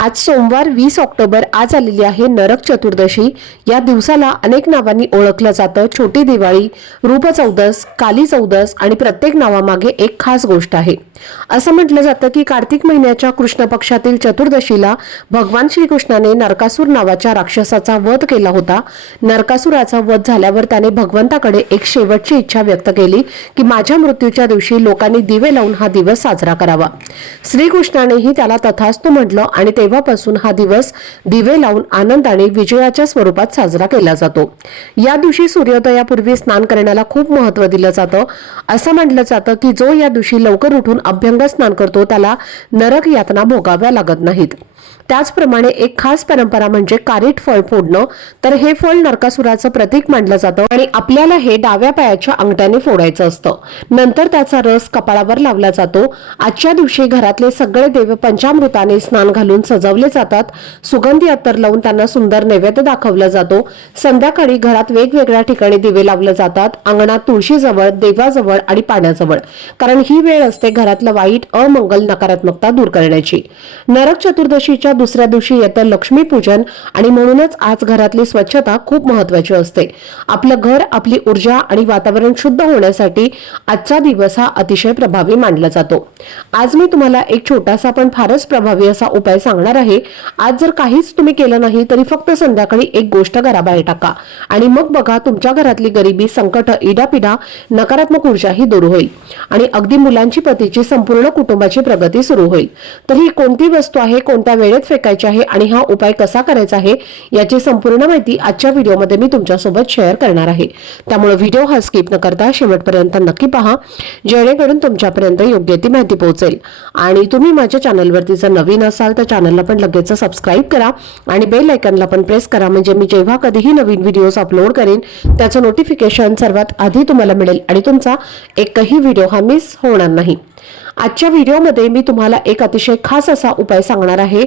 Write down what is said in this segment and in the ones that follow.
आज सोमवार वीस ऑक्टोबर आज आलेली आहे नरक चतुर्दशी. या दिवसाला अनेक नावांनी ओळखलं जातं. छोटी दिवाळी रूप चौदस काली चौदस आणि प्रत्येक नावामागे एक खास गोष्ट आहे. असं म्हटलं जातं की कार्तिक महिन्याच्या कृष्ण पक्षातील चतुर्दशीला भगवान श्रीकृष्णाने नरकासूर नावाच्या राक्षसाचा वध केला होता. नरकासुराचा वध झाल्यावर त्याने भगवंताकडे एक शेवटची इच्छा व्यक्त केली की माझ्या मृत्यूच्या दिवशी लोकांनी दिवे लावून हा दिवस साजरा करावा. श्रीकृष्णानेही त्याला तथास्तु म्हटलं आणि तेव्हापासून हा दिवस दिवे लावून आनंदाने विजयाच्या स्वरूपात साजरा केला जातो. या दिवशी सूर्योदयापूर्वी स्नान करण्याला खूप महत्त्व दिलं जातं. असं म्हटलं जातं की जो या दिवशी लवकर उठून अभ्यंग स्नान करतो त्याला नरक यातना भोगाव्या लागत नाहीत. त्याचप्रमाणे एक खास परंपरा म्हणजे कारीट फळ फोडणं तर हे फळ नरकासुराचं प्रतीक मानलं जातं आणि आपल्याला हे डाव्या पायाच्या अंगठ्याने फोडायचं असतं. नंतर त्याचा रस कपाळावर लावला जातो. आजच्या दिवशी घरातले सगळे देव पंचामृताने स्नान घालून सजवले जातात. सुगंधी अत्तर लावून त्यांना सुंदर नैवेद्य दाखवला जातो. संध्याकाळी घरात वेगवेगळ्या ठिकाणी दिवे लावले जातात. अंगणात तुळशीजवळ देवाजवळ आणि पाण्याजवळ. कारण ही वेळ असते घरातलं वाईट अमंगल नकारात्मकता दूर करण्याची. नरक चतुर्दशीच्या दुसऱ्या दिवशी येतं लक्ष्मीपूजन आणि म्हणूनच आज घरातली स्वच्छता खूप महत्वाची असते. आपलं घर आपली ऊर्जा आणि वातावरण शुद्ध होण्यासाठी आजचा दिवस हा अतिशय प्रभावी मानला जातो. आज मी तुम्हाला एक छोटासा पण फारच प्रभावी असा उपाय सांगणार आहे. आज जर काहीच तुम्ही केलं नाही तरी फक्त संध्याकाळी एक गोष्ट घराबाहेर टाका. आणि मग बघा तुमच्या घरातली गरिबी संकट इडापिडा नकारात्मक ऊर्जा ही दूर होईल. आणि अगदी मुलांची पतीची संपूर्ण कुटुंबाची प्रगती सुरू होईल. तर ही कोणती वस्तू आहे कोणत्या वेळेत फेकायची आहे आणि हा उपाय कसा करायचा आहे याची संपूर्ण माहिती आजच्या व्हिडिओमध्ये मी तुमच्यासोबत शेअर करणार आहे. त्यामुळे व्हिडिओ हा स्किप न करता शेवटपर्यंत नक्की पहा जेणेकरून तुमच्यापर्यंत योग्य ती माहिती पोहोचेल. आणि तुम्ही माझ्या चॅनलवरती जर नवीन असाल तर चॅनलला पण लगेच सबस्क्राईब करा आणि बेल आयकनला पण प्रेस करा म्हणजे मी जेव्हा कधीही नवीन व्हिडिओज अपलोड करेन त्याचं नोटिफिकेशन सर्वात आधी तुम्हाला मिळेल आणि तुमचा एकही व्हिडिओ हा मिस होणार नाही. आजच्या व्हिडिओमध्ये मी तुम्हाला एक अतिशय खास असा उपाय सांगणार आहे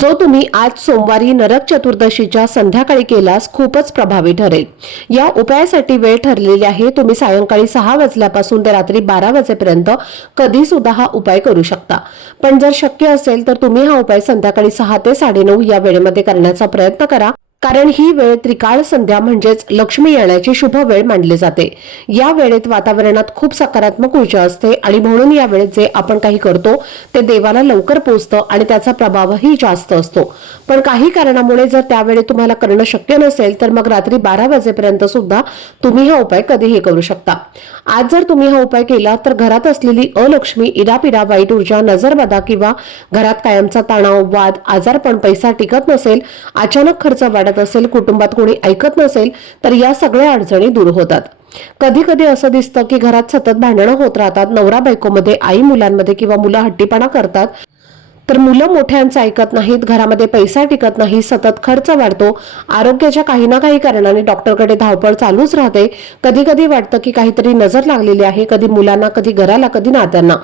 जो तुम्ही आज सोमवारी नरक चतुर्दशीच्या संध्याकाळी केल्यास खूपच प्रभावी ठरेल. या उपायासाठी वेळ ठरलेली आहे तुम्ही सायंकाळी सहा वाजल्यापासून ते रात्री बारा वाजेपर्यंत कधी सुद्धा हा उपाय करू शकता. पण जर शक्य असेल तर तुम्ही हा उपाय संध्याकाळी सहा ते साडेनऊ या वेळेमध्ये करण्याचा प्रयत्न करा. कारण ही वेळ त्रिकाळ संध्या म्हणजेच लक्ष्मी येण्याची शुभ वेळ मानली जाते. या वेळेत वातावरणात खूप सकारात्मक ऊर्जा असते आणि म्हणून या वेळेत जे आपण काही करतो ते देवाला लवकर पोचतं आणि त्याचा प्रभावही जास्त असतो. पण काही कारणामुळे जर त्यावेळी तुम्हाला करणं शक्य नसेल तर मग रात्री बारा वाजेपर्यंत सुद्धा तुम्ही हा उपाय कधीही करू शकता. आज जर तुम्ही हा उपाय केला तर घरात असलेली अलक्ष्मी इडापिडा वाईट ऊर्जा नजरबाधा किंवा घरात कायमचा तणाव वाद आजारपण पैसा टिकत नसेल अचानक खर्च वाढत असेल कुटुंबात कोणी ऐकत नसेल तर या सगळ्या अडचणी दूर होतात. कधी कधी असं दिसतं की घरात सतत भांडणं होत राहतात नवरा बायकोमध्ये आई मुलांमध्ये किंवा मुलं हट्टीपणा करतात. तर मुलं मोठ्यांचं ऐकत नाहीत घरामध्ये पैसा टिकत नाही सतत खर्च वाढतो. आरोग्याच्या काही ना काही कारणाने डॉक्टरकडे धावपळ चालूच राहते. कधी कधी वाटतं की काहीतरी नजर लागलेली आहे कधी मुलांना कधी घराला कधी नात्यांना.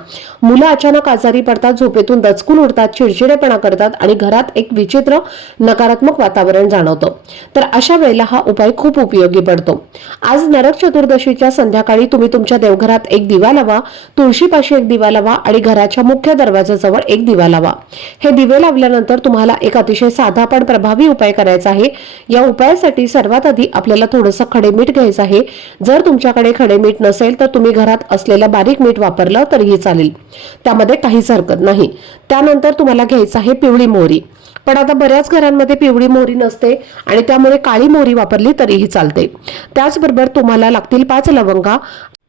मुलं अचानक आजारी पडतात झोपेतून दचकून उडतात चिडचिडेपणा करतात आणि घरात एक विचित्र नकारात्मक वातावरण जाणवतं. तर अशा वेळेला हा उपाय खूप उपयोगी पडतो. आज नरक चतुर्दशीच्या संध्याकाळी तुम्ही तुमच्या देवघरात एक दिवा लावा तुळशीपाशी एक दिवा लावा आणि घराच्या मुख्य दरवाजाजवळ एक दिवा लावा. हे दिवे लावल्यानंतर तुम्हाला एक अतिशय साधा पण प्रभावी उपाय करायचा आहे. या उपायासाठी सर्वात आधी आपल्याला थोडंसं खडे मीठ घ्यायचं आहे. जर तुमच्याकडे खडे मीठ नसेल तर तुम्ही घरात असलेलं बारीक मीठ वापरलं तरीही चालेल. त्यामध्ये काहीच हरकत नाही. त्यानंतर तुम्हाला घ्यायचं आहे पिवळी मोहरी. पण आता बऱ्याच घरांमध्ये पिवळी मोहरी नसते आणि त्यामुळे काळी मोहरी वापरली तरीही चालते. त्याचबरोबर तुम्हाला लागतील पाच लवंगा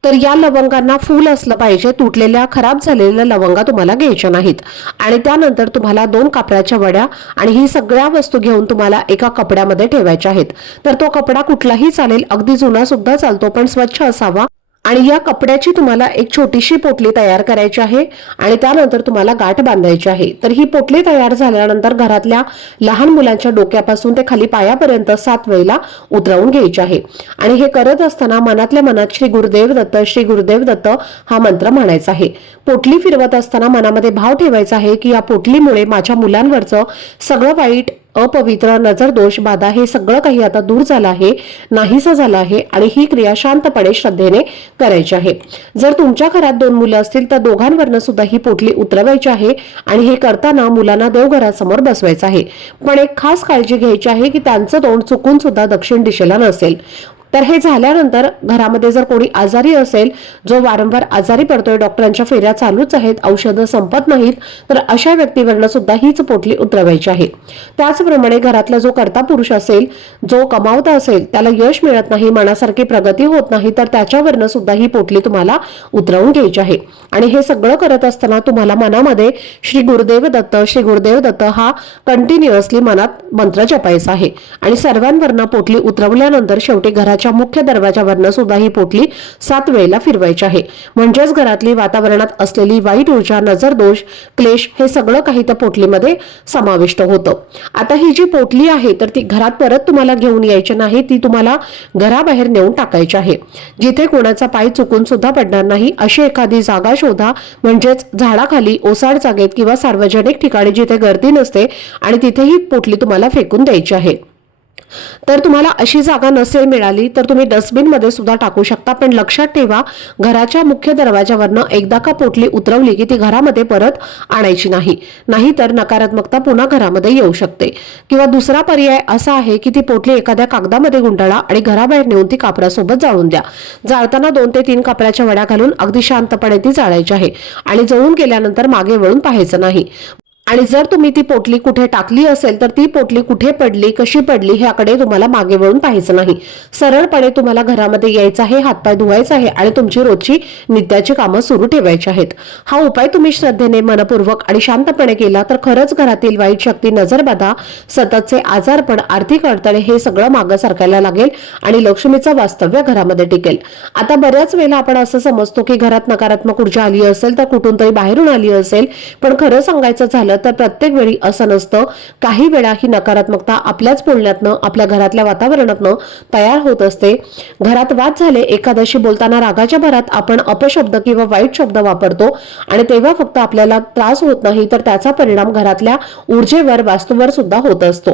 तर या लवंगांना फूल असलं पाहिजे तुटलेल्या खराब झालेल्या लवंगा तुम्हाला घ्यायच्या नाहीत. आणि त्यानंतर तुम्हाला दोन कापडाच्या वड्या आणि ही सगळ्या वस्तू घेऊन तुम्हाला एका कपड्यामध्ये ठेवायच्या आहेत. तर तो कपडा कुठलाही चालेल अगदी जुना सुद्धा चालतो पण स्वच्छ असावा. आणि या कपड्याची तुम्हाला एक छोटीशी पोटली तयार करायची आहे आणि त्यानंतर तुम्हाला गाठ बांधायची आहे. तर ही पोटली तयार झाल्यानंतर घरातल्या लहान मुलांच्या डोक्यापासून ते खाली पायापर्यंत सात वेळेला उतरवून घ्यायची आहे. आणि हे करत असताना मनातल्या मनात श्री गुरुदेव दत्त श्री गुरुदेव दत्त हा मंत्र म्हणायचा आहे. पोटली फिरवत असताना मनामध्ये भाव ठेवायचा आहे की या पोटलीमुळे माझ्या मुलांवरचं सगळं वाईट अपवित्र नजर दोष बाधा हे सगळं काही आता दूर झालं आहे नाहीसा झालं आहे आणि ही क्रिया शांतपणे श्रद्धेने करायची आहे. जर तुमच्या घरात दोन मुलं असतील तर दोघांवरनं सुद्धा ही पोटली उतरवायची आहे आणि हे करताना मुलांना देवघरासमोर बसवायचं आहे. पण एक खास काळजी घ्यायची आहे की त्यांचं तोंड चुकून सुद्धा दक्षिण दिशेला नसेल. तर हे झाल्यानंतर घरामध्ये जर कोणी आजारी असेल जो वारंवार आजारी पडतोय डॉक्टरांच्या फेऱ्या चालूच आहेत औषधं संपत नाहीत तर अशा व्यक्तीवरनं सुद्धा हीच पोटली उतरवायची आहे. त्याचप्रमाणे घरातला जो कर्ता पुरुष असेल जो कमावता असेल त्याला यश मिळत नाही मनासारखी प्रगती होत नाही तर त्याच्यावरनं सुद्धा ही पोटली तुम्हाला उतरवून घ्यायची आहे. आणि हे सगळं करत असताना तुम्हाला मनामध्ये श्री गुरुदेव दत्त श्री गुरुदेव दत्त हा कंटिन्युअसली मनात मंत्र जपायचा आहे. आणि सर्वांवरनं पोटली उतरवल्यानंतर शेवटी घरात घराच्या मुख्य दरवाजावरनं सुद्धा ही पोटली सात वेळेला फिरवायची आहे. म्हणजेच घरातली वातावरणात असलेली वाईट ऊर्जा नजर दोष क्लेश हे सगळं काही त्या पोटलीमध्ये समाविष्ट होतं. आता ही जी पोटली आहे तर ती घरात परत तुम्हाला घेऊन यायची नाही ती तुम्हाला घराबाहेर नेऊन टाकायची आहे. जिथे कोणाचा पाय चुकून सुद्धा पडणार नाही अशी एखादी जागा शोधा म्हणजेच झाडाखाली ओसाड जागेत किंवा सार्वजनिक ठिकाणी जिथे गर्दी नसते आणि तिथे ही पोटली तुम्हाला फेकून द्यायची आहे. तर तुम्हाला अशी जागा नसेल मिळाली तर तुम्ही डस्टबिनमध्ये सुद्धा टाकू शकता. पण लक्षात ठेवा घराच्या मुख्य दरवाजावरनं एकदा का पोटली उतरवली की ती घरामध्ये परत आणायची नाही. नाहीतर नकारात्मकता पुन्हा घरामध्ये येऊ शकते. किंवा दुसरा पर्याय असा आहे की ती पोटली एखाद्या कागदामध्ये गुंडाळा आणि घराबाहेर नेऊन ती कापरासोबत जाळून द्या. जाळताना दोन ते तीन कापराच्या वड्या घालून अगदी शांतपणे ती जाळायची आहे आणि जळून गेल्यानंतर मागे वळून पाहायचं नाही. आणि जर तुम्ही ती पोटली कुठे टाकली असेल तर ती पोटली कुठे पडली कशी पडली ह्याकडे तुम्हाला मागे वळून पाहायचं नाही. सरळपणे तुम्हाला घरामध्ये यायचं आहे हातपाय धुवायचा आहे आणि तुमची रोजची नित्याची कामं सुरू ठेवायची आहेत. हा उपाय तुम्ही श्रद्धेने मनपूर्वक आणि शांतपणे केला तर खरंच घरातील वाईट शक्ती नजरबाधा सततचे आजारपण आर्थिक अडथळे हे सगळं मागं सरकायला लागेल आणि लक्ष्मीचं वास्तव्य घरामध्ये टिकेल. आता बऱ्याच वेळेला आपण असं समजतो की घरात नकारात्मक ऊर्जा आली असेल तर कुठून तरी बाहेरून आली असेल पण खरं सांगायचं झालं तर प्रत्येक वेळी असं नसतं. काही वेळा ही नकारात्मकता आपल्याच बोलण्यातनं आपल्या घरातल्या वातावरणातनं तयार होत असते. घरात वाद झाले एखाद्याशी बोलताना रागाच्या भरात आपण अपशब्द किंवा वाईट शब्द वापरतो आणि तेव्हा फक्त आपल्याला त्रास होत नाही तर त्याचा परिणाम घरातल्या ऊर्जेवर वास्तूवर सुद्धा होत असतो.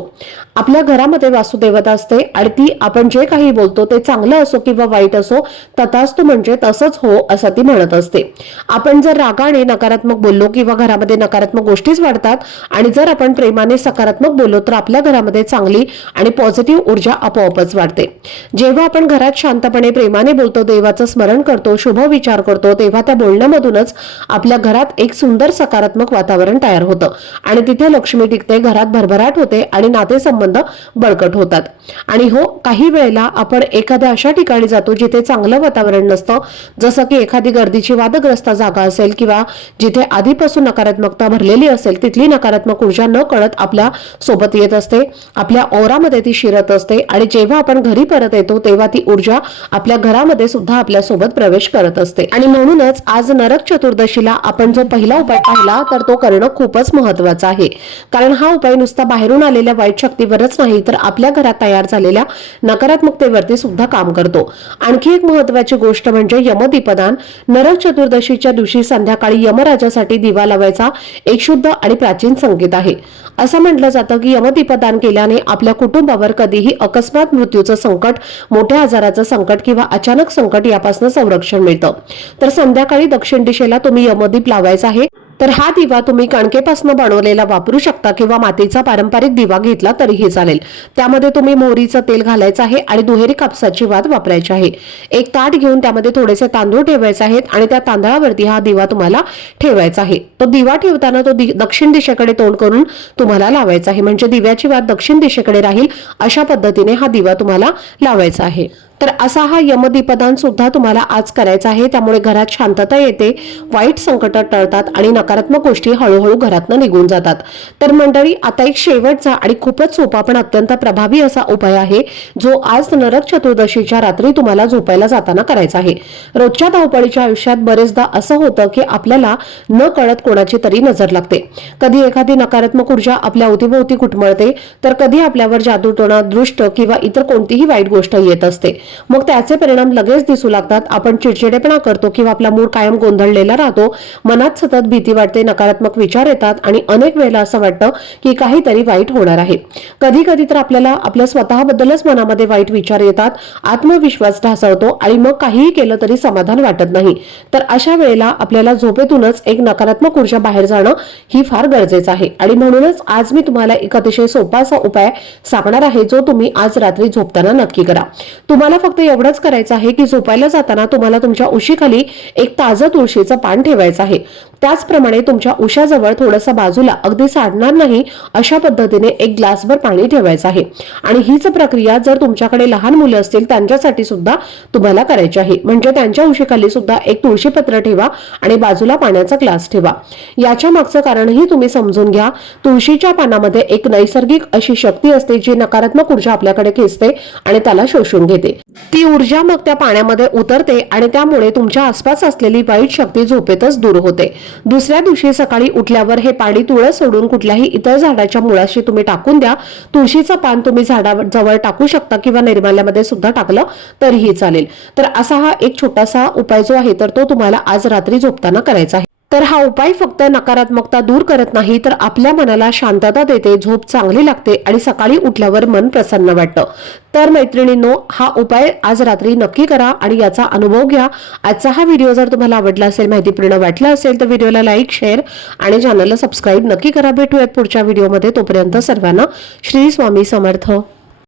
आपल्या घरामध्ये वास्तुदेवता असते आणि ती आपण जे काही बोलतो ते चांगलं असो किंवा वाईट असो तथास्तु म्हणजे तसंच हो असं ती म्हणत असते. आपण जर रागाने नकारात्मक बोललो किंवा घरामध्ये नकारात्मक गोष्टीच वाढतात आणि जर आपण प्रेमाने सकारात्मक बोललो तर आपल्या घरामध्ये चांगली आणि पॉझिटिव्ह ऊर्जा आपोआपच वाढते. जेव्हा आपण घरात शांतपणे प्रेमाने बोलतो देवाचं स्मरण करतो शुभ विचार करतो तेव्हा त्या बोलण्यामधूनच आपल्या घरात एक सुंदर सकारात्मक वातावरण तयार होतं. आणि तिथे लक्ष्मी टिकते घरात भरभराट होते आणि नातेसंबंध बळकट होतात. आणि हो काही वेळेला आपण एखाद्या अशा ठिकाणी जातो जिथे चांगलं वातावरण नसतं जसं की एखादी गर्दीची वादग्रस्त जागा असेल किंवा जिथे आधीपासून नकारात्मकता भरलेली असेल तिथली नकारात्मक ऊर्जा न कळत आपल्यासोबत येत असते आपल्या ओरामध्ये ती शिरत असते आणि जेव्हा आपण घरी परत येतो तेव्हा ती ऊर्जा आपल्या घरामध्ये सुद्धा आपल्यासोबत प्रवेश करत असते. आणि म्हणूनच आज नरक चतुर्दशीला आपण जो पहिला उपाय पाहिला तर तो करणं खूपच महत्त्वाचा आहे. कारण हा उपाय नुसता बाहेरून आलेल्या वाईट शक्तीवरच नाही तर आपल्या घरात तयार झालेल्या नकारात्मकतेवरती सुद्धा काम करतो. आणखी एक महत्वाची गोष्ट म्हणजे यमदीपदान. नरक चतुर्दशीच्या दिवशी संध्याकाळी यमराजासाठी दिवा लावायचा एक शुद्ध आणि प्राचीन संकेत आहे. असं म्हटलं जातं की यमदीपदान केल्याने आपल्या कुटुंबावर कधीही अकस्मात मृत्यूचं संकट मोठ्या आजाराचं संकट किंवा अचानक संकट यापासून संरक्षण मिळतं. तर संध्याकाळी दक्षिण दिशेला तुम्ही यमदीप लावायचा आहे. तर हा दिवा तुम्ही कणकेपासून बनवलेला वापरू शकता किंवा मातीचा पारंपरिक दिवा घेतला तरीही चालेल. त्यामध्ये तुम्ही मोहरीचं तेल घालायचं आहे आणि दुहेरी कापसाची वात वापरायची आहे. एक ताट घेऊन त्यामध्ये थोडेसे तांदूळ ठेवायचे आहेत आणि त्या तांदळावरती हा दिवा तुम्हाला ठेवायचा आहे. तो दिवा ठेवताना तो दि- दक्षिण दिशेकडे तोंड करून तुम्हाला लावायचा आहे. म्हणजे दिव्याची वात दक्षिण दिशेकडे राहील अशा पद्धतीने हा दिवा तुम्हाला लावायचा आहे. तर असा हा यमदीपदान सुद्धा तुम्हाला आज करायचा आहे. त्यामुळे घरात शांतता येते वाईट संकट टळतात आणि नकारात्मक गोष्टी हळूहळू घरातनं निघून जातात. तर मंडळी आता एक शेवटचा आणि खूपच सोपा पण अत्यंत प्रभावी असा उपाय आहे जो आज नरक चतुर्दशीच्या रात्री तुम्हाला झोपायला जाताना करायचा आहे. रोजच्या धावपळीच्या आयुष्यात बरेचदा असं होतं की आपल्याला न कळत कोणाची तरी नजर लागते. कधी एखादी नकारात्मक ऊर्जा आपल्या अवतीभोवती घुटमळते तर कधी आपल्यावर जादूटोणा दृष्ट किंवा इतर कोणतीही वाईट गोष्ट येत असते. मग त्याचे परिणाम लगेच दिसू लागतात. आपण चिडचिडेपणा करतो किंवा आपला मूड कायम गोंधळलेला राहतो. मनात सतत भीती वाटते नकारात्मक विचार येतात आणि अनेक वेळेला असं वाटतं की काहीतरी वाईट होणार आहे. कधी कधी तर आपल्याला आपल्या स्वतःबद्दलच मनामध्ये वाईट विचार येतात आत्मविश्वास ढासळतो आणि मग काहीही केलं तरी समाधान वाटत नाही. तर अशा वेळेला आपल्याला झोपेतूनच एक नकारात्मक ऊर्जा बाहेर जाणं ही फार गरजेचं आहे. आणि म्हणूनच आज मी तुम्हाला एक अतिशय सोपा असा उपाय सांगणार आहे जो तुम्ही आज रात्री झोपताना नक्की करा. तुम्हाला तुम्हाला फक्त एवढंच करायचं आहे की झोपायला जाताना तुम्हाला तुमच्या उशीखाली एक ताजं तुळशीचं पान ठेवायचं आहे. त्याचप्रमाणे तुमच्या उशाजवळ थोडंसं बाजूला अगदी साडणार नाही अशा पद्धतीने एक ग्लासभर पाणी ठेवायचं आहे. आणि हीच प्रक्रिया जर तुमच्याकडे लहान मुलं असतील त्यांच्यासाठी सुद्धा तुम्हाला करायची आहे. म्हणजे त्यांच्या उशीखाली सुद्धा एक तुळशीपत्र ठेवा आणि बाजूला पाण्याचा ग्लास ठेवा. याच्या मागचं कारणही तुम्ही समजून घ्या. तुळशीच्या पानामध्ये एक नैसर्गिक अशी शक्ती असते जी नकारात्मक ऊर्जा आपल्याकडे खेचते आणि त्याला शोषून घेते. ती ऊर्जा मग त्या पाण्यामध्ये उतरते आणि त्यामुळे तुमच्या आसपास असलेली वाईट शक्ती झोपेतच दूर होते. दुसऱ्या दिवशी सकाळी उठल्यावर हे पाणी तुळस सोडून कुठल्याही इतर झाडाच्या मुळाशी तुम्ही टाकून द्या. तुळशीचं पान तुम्ही झाडाजवळ टाकू शकता किंवा निर्माल्यामध्ये सुद्धा टाकलं तरीही चालेल. तर असा हा एक छोटासा उपाय जो आहे तर तो तुम्हाला आज रात्री झोपताना करायचा आहे. तर हा उपाय फक्त नकारात्मकता दूर करत नाही तर आपल्या मनाला शांतता देते झोप चांगली लागते आणि सकाळी उठल्यावर मन प्रसन्न वाटतं. तर मैत्रिणींनो हा उपाय आज रात्री नक्की करा आणि याचा अनुभव घ्या. आजचा हा व्हिडिओ जर तुम्हाला आवडला असेल माहितीपूर्ण वाटला असेल तर व्हिडिओला लाईक शेअर आणि चॅनलला सबस्क्राईब नक्की करा. भेटूयात पुढच्या व्हिडिओमध्ये. तोपर्यंत सर्वांना श्री स्वामी समर्थ.